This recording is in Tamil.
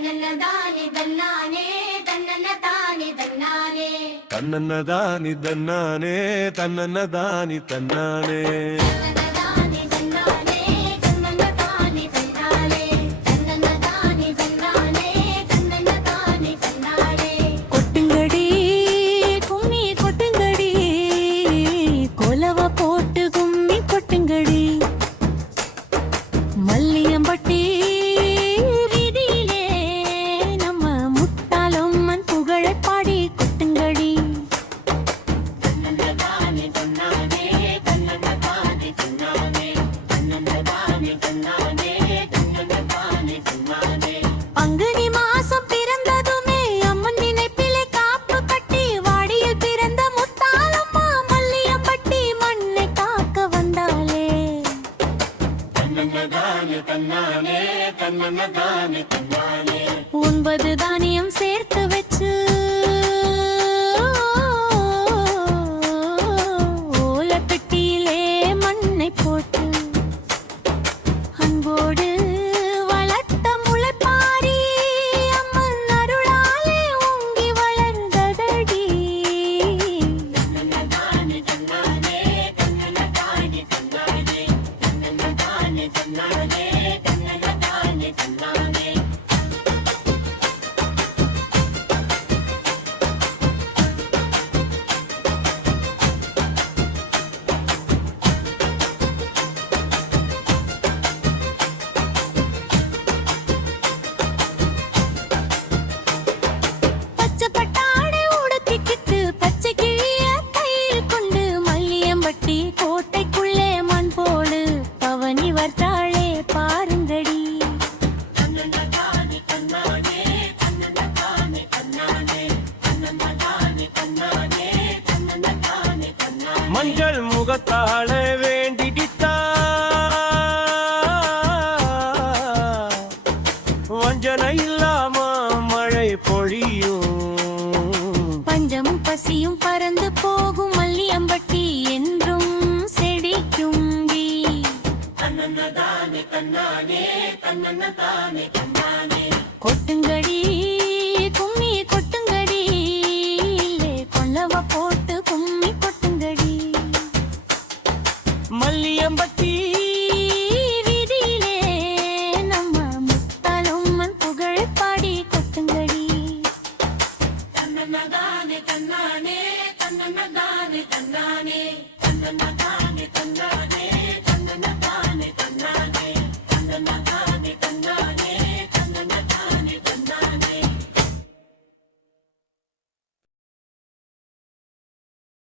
தன்னன்னதானி தன்னானே தன்னன்னதானி தன்னானே தன்னன்னதானி தன்னானே தன்னன்னதானி தன்னானே மல்லியம்பட்டி வீதியிலே நம்ம முட்டாளும் மண் புகழை பாடி கொட்டுங்கடி. தன்னன்னதானே தன்னானே தன்னன்னதானே தன்னானே தன்னன்னதானே தன்னானே தன்னன்னதானே தன்னானே. பங்குனி மாசம் பிறந்ததுமே அம்மன் நினைப்பிலே காப்பு கட்டி வாடியில் பிறந்த முத்தாளம்மா மல்லியம்பட்டி மண்ணை காக்க வந்தாளே. தன்னன்னதானே தன்னானே தன்னன்னதானே தன்னானே. 9 தானியம் சேர்த்து வச்சு ஓலப்பெட்டியிலே மண்ணை போட்டு அன்போடு வளர்த்த முளைப்பாரி அம்மன் அருளாலே ஓங்கி வளர்ந்ததடி. தன்னன்னதானே தன்னானே தன்னன்னதானே தன்னானே தன்னன்னதானே தன்னானே தன்னன்னதானே தன்னானே. பச்சைப்பட்டாடை உடுத்திக்கிட்டு பச்சை கிழிய கையில் கொண்டு மல்லியம்பட்டி கோட்டைக்குள்ளே மண் போடு பவனி வர்த்தாளே பாருங்கடி. தன்னன்னதானே தன்னானே தன்னன்னதானே தன்னானே தன்னன்னதானே தன்னானே தன்னன்னதானே தன்னானே. மஞ்சள் முகத்தாள வேண்டிடித்தா வஞ்சனை இல்லாம மழை பொழியும். பஞ்சமும் பசியும் பறந்து போகும் மல்லியம்பட்டி என்றும் செழிக்கும் டி. தன்னன்னதானே தன்னானே தன்னன்னதானே தன்னானே. கொட்டுங்கடி கும்மி கொட்டுங்கடி இல்லே கொல்லவ போட்டு கும்மி கொட்டுங்கடி. மல்லியம்பட்டி வீதியிலே நம்ம முத்தாளும் மண் புகழை பாடி கொட்டுங்கடி. தன்னன்னதானே